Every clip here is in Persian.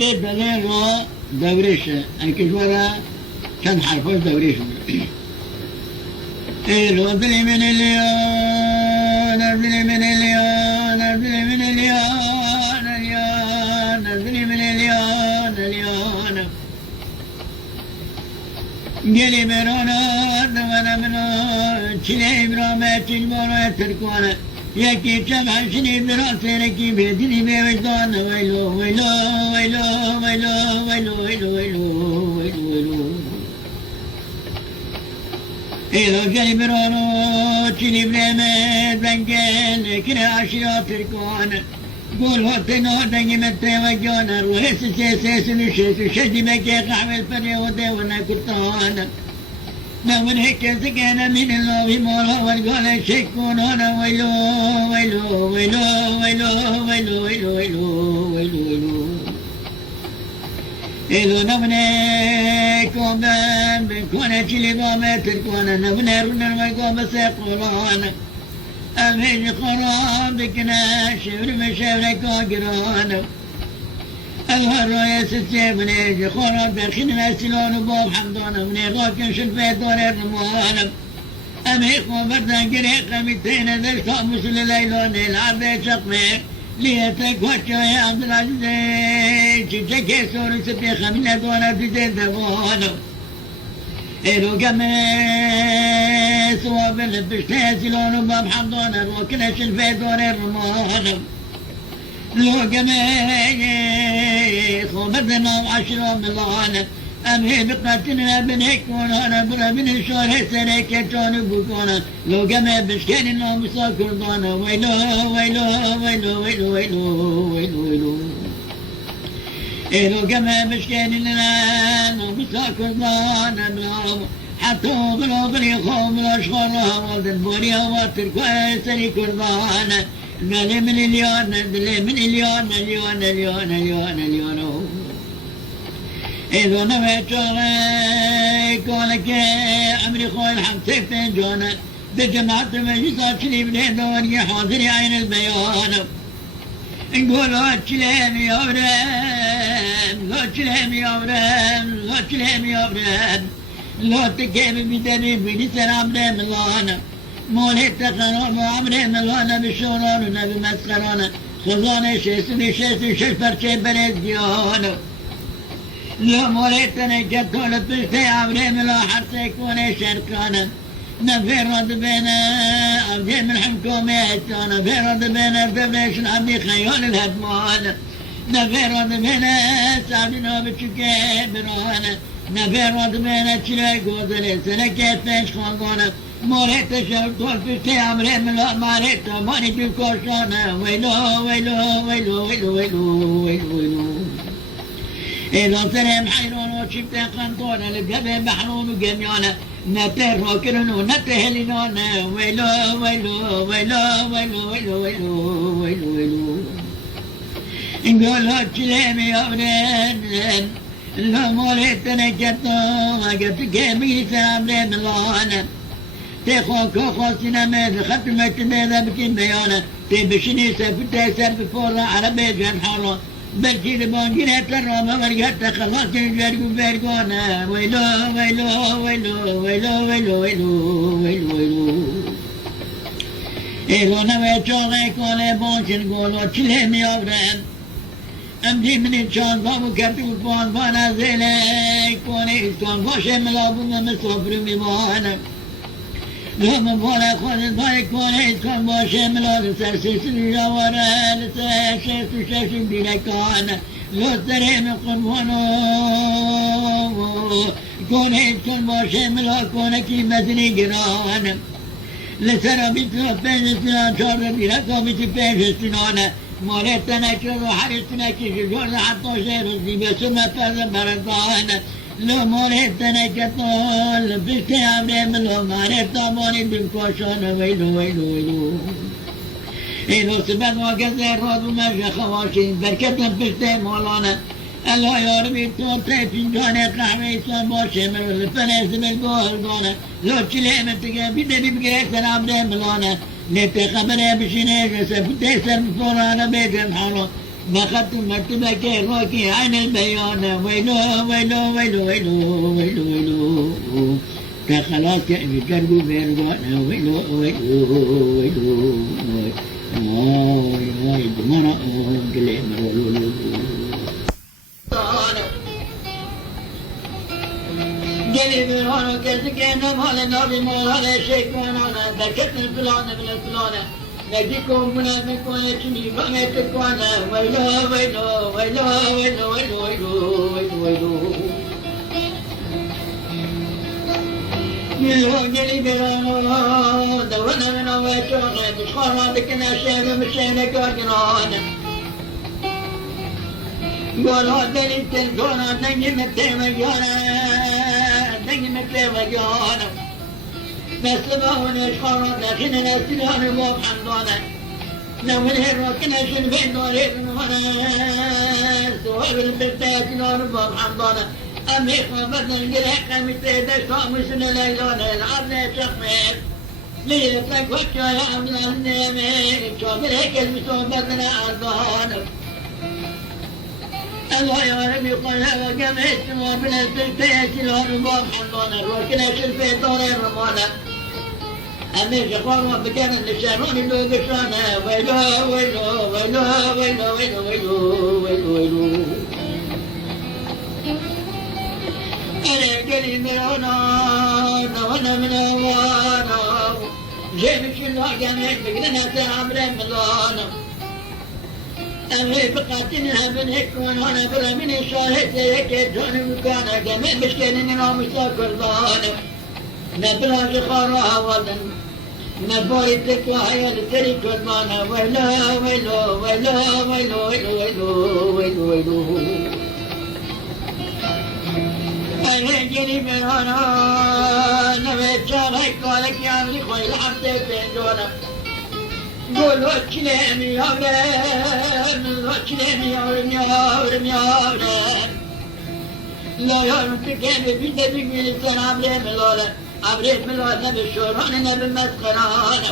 بلين رو دوريش الكشورة كان حرفوش دوريش لو ابني من اليوم ابني من اليوم ابني من اليوم اليوم ابني من اليوم اليوم قلي مرونا وانا منو تشلي برامة تشلبونا تركوانا يكي جمع شني براسي لكي بيدني بوجدان ويلو ويلو ويلو ويلو ويلو ويلو ويلو ويلو ويلو إذا جاني برانو تشلي برامة بنجل كنا عشرات تركوانا قول وقتنا دنجي متى وجانا روحي سيسيس نشيس شدي مكي قحوة الفري وديونا كتانا نور هيك سكنا من الله مولا والقال شكون انا ويلو ويلو ويلو ويلو ويلو ويلو ويلو ويلو ويلو إذا نبني كوبان بكونا تشلي بامة تركوانا نبني رنا ويقوم سيقولانا أمهج خراب بكنا شبر مشاورك وقرانا الهرية ستة من ايج خورا داخلنا سلون وبوب حمدونا من غاكن شلفيت دور الرموانا أميق وبردا قريق ميتين ذا الكاموس لليلون العرض شقمي ليتك وشو يا عبد العزيز جاكي سوري ستي خمينة دونا تزيد دبونا إلو قميس وبالبشتي سلون وبوب حمدونا وكنا شلفيت دور الرموانا لو قميس وبدنا وعشرة ملانا أمهي بقاتنا بنهيك ونانا برا من الشهر هسريك يتون بوكونا لو قميس بشكين النوم ساكر دانا ويلو ويلو ويلو ويلو ويلو ويلو ويلو إلو قميس بشكين النوم ساكر دانا بلاو حتى بلو بلي خوف بلو شخورها والدن بوريا واتر كويسري كردانا نالي من اليوم نالي من اليوم اليوم اليوم اليوم اليوم إذا نويت عليك ولك أمري خوي الحمسك جونا بجماعة المجلسات شلي بلين دوري حاضري عين البيان نقول هاتشلهم يا ورم هاتشلهم يا ورم هاتشلهم يا ورم لا تكيب بدني بني سلام رم الله مولد تقرون وعمره ملانا بشوران ونبي مسخرانا خزانة شيسني شيسي شش برشي بريد ديانا لا مولد تنجد طولت بشتي عمره ملا حرسي كوني شركانا نفير رد بينا عبدي من حمكومي هتانا نفير رد بينا ارتبليشن عبدي خيال الهدمان نفير رد بينا سعدنا بشكي برانا نفير رد بينا تشلي قوزلي سنكي فيش خانقانا ماريت شرط والفشتي عمري من لا ماريت ماني بالكوشانة ويلو ويلو ويلو ويلو ويلو ويلو ويلو إذا سلام حيرون وشبت قنطونا لبقبي بحرون وقميانا نتر وكرن ونتهلنون ويلو ويلو ويلو ويلو ويلو ويلو ويلو ويلو نقول هاتشلامي يا ابنين لا ماريت نكتو قلت كيمي سامري من الله تخوك خوصنا ماذا ختمت ماذا بكين بيانا تبشني سفتا سرف فورا عربي جان حارا بلكي لبانجينا ترى ما ورقت خلاص نجرقو بيرقونا ويلو ويلو ويلو ويلو ويلو ويلو ويلو ويلو إلو نوي شوغيك ولا بانشن قولو تشلهم يابرم أمدي من الشان بابو كرتو فان فانا زيليك كوني إسكان فاشي ملابونا مصفر مبانا لما بولا خود بايك ولا يسكن باشه ملاد سرسيس الجوارة لسيشيس وشيش بلكانا لو ترين قربانو كون يسكن باشه ملاد كونكي مدني جرانا لسرا بيتنا بيجسنا شارد بلكا بيتي بيجسنا مالتنا كرو حرسنا كي جورد حتى شير الزيبه سنة فرد بردانا لو مالتنا كطول بشتي عمري من لو مالتا ماني بالكوشان ويلو ويلو ويلو إلو سبب وقزر راد ومجا خواشين بركتنا بشتي مولانا الله يا ربي توتي فنجاني قهوة إسلام باشي من الفنس بالبوهردانا لو تشليمة تقى بدني بقريك سلام دي ملانا نتي خبري بشينيش سفتي سر بفورانا بيجن حالا بخط مرتبة كيروكي عن البيان ويلو ويلو ويلو ويلو ويلو ويلو خلاص كأني كربو بيرغانا ويلو ويلو ويلو واي دمنا كلي مرولو قلي بيرانو كذكينا مال النبي مال شيكوانا ذكرتني فلانة من الفلانة نجيكم منافقون يشني فميتكوانا ويلو ويلو ويلو ويلو ويلو ويلو ويلو ويلو قلي بيرانو دونا من ويتونا بشخارا بكنا شيئا مشينا كاكنا قولوا دليل تلقونا نجي متيمجانا نجي متيمجانا نسلمون اشخارات لكن نسلون الله حمدانا نوم الهرو كنا شنبين نورينا سواب البرتات نور الله حمدانا أمي خبرنا الجرح متيد شامسنا ليلانا العبد شخمين ليلة لك وكا يا عبد النيمين شامل هيك المسوبتنا أرضانا الله يا رب يقول وقمت وابن السلفية الهربان حمدانا وكنا شلفي دور الرمانا أمي شخوار وبكان الشارون لو بشانا ويلو ويلو ويلو ويلو ويلو ويلو ويلو ويلو أنا قلي مرانا وانا من وانا جيبش الله قمت بقلنا تعمرين ملانا أمي بقاتنها من هيك وانا برا من الشاهد هيك جون مكانا قمت بشكلني نوم ساكر ضانا نبلا شخارها وضن نبوري تكوى هيا لتري كرمانا ويلو ويلو ويلو ويلو ويلو ويلو ويلو الهجري من هنا نبيت شارك ولك يا عمري خوي الحمد بيجونا قولوا كلامي يا ولد كلامي يا ولد يا ولد يا ولد لا يوم تكلم في دبي من السنة عمري ملولا عمري ملولا بالشوران نبي مسخران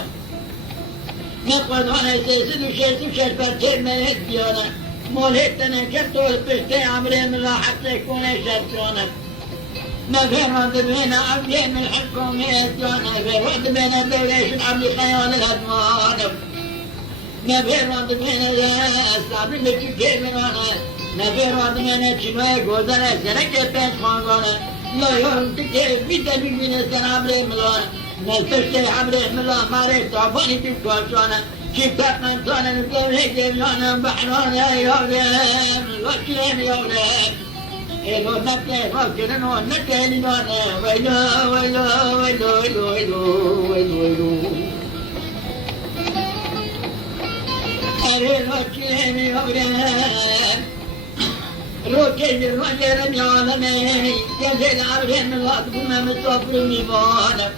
نقود وانا سيسد وشيس وشربتين ما يديانا مولهتنا كبتو البشتي عمري ملا حتى يكون شرطانا نفرد بين عبدين من الحكومية نفرد بين الدولة العبد خيال الهدمان نفرد بين الأسعب اللي كيف مرانا نفرد بين الشنوية قوزنا سنكة بين خانوانا لا يوم تكيف بيتا من السنة عمري ملانا نلتشتي عمري ملا ماري تعباني تبكوشوانا شفتك من صانا نقول هيك يملانا بحرانا يا وليم الوكلين يا وليم إلو نكي فكرن ونكي لنا ويلو ويلو ويلو ويلو ويلو ويلو ويلو أريد وكيني وغرين روكي بالوجر العالمين يزيد عبرين الأطبوم مصطفر مبانا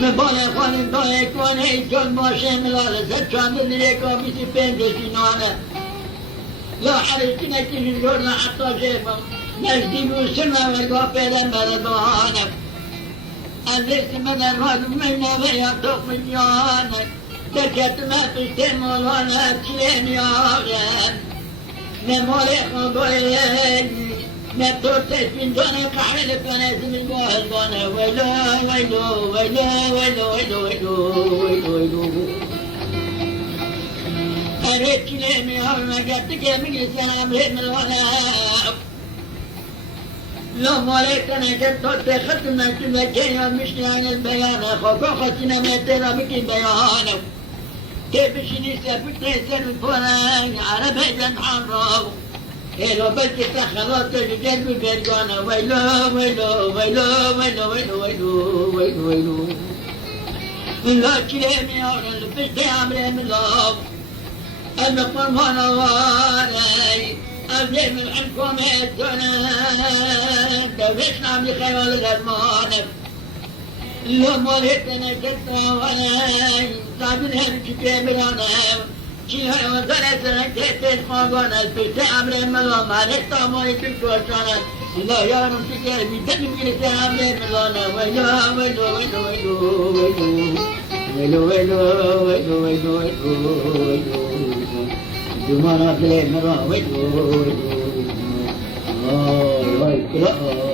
مبانا خاني بايك وانهي كل ماشي ملالا ستشان دليك وبيسي بين جسينانا لا حريتنا كل جورنا حتى شيفا نجدي بوسنا والقافلة مردوانا أليس من الرد منا بيا توق مليانا دكت ما تشتم وانا تشلين يا غير نمولي خبوين نبتوتش من جانا قحل فنازم الجاهل وانا ويلو ويلو ويلو ويلو ويلو ويلو ويلو ويلو أريد كلامي هرنا قدك يا مجلس أنا أمريد من الغلاء لو مالك أنا قد تخذت من التمكين ومشي عن البيان أخوك أخذتنا ما ترى بك البيان كيف شني سافت سن الفران عرب هجن حرام إلو بلك تخلص تجد ببرقانا ويلو ويلو ويلو ويلو ويلو ويلو ويلو ويلو لا كلامي هرنا لفشتي عمري من الله المقام هنا واري أبلي من عندكم الدنيا دوشنا عملي خيال الأزمان لو مولتنا جدنا وانا صابرها بكتاب رانا شيها وزارة سنكتة الخوانا البيت عمري ملام عليك طاموني تلكوشانا لا يا رب تكير بيتني بيرسي عمري ملانا ويلو ويلو ويلو ويلو ويلو ويلو ويلو ويلو ويلو ويلو ويلو Dumana bile mera vay vay vay vay vay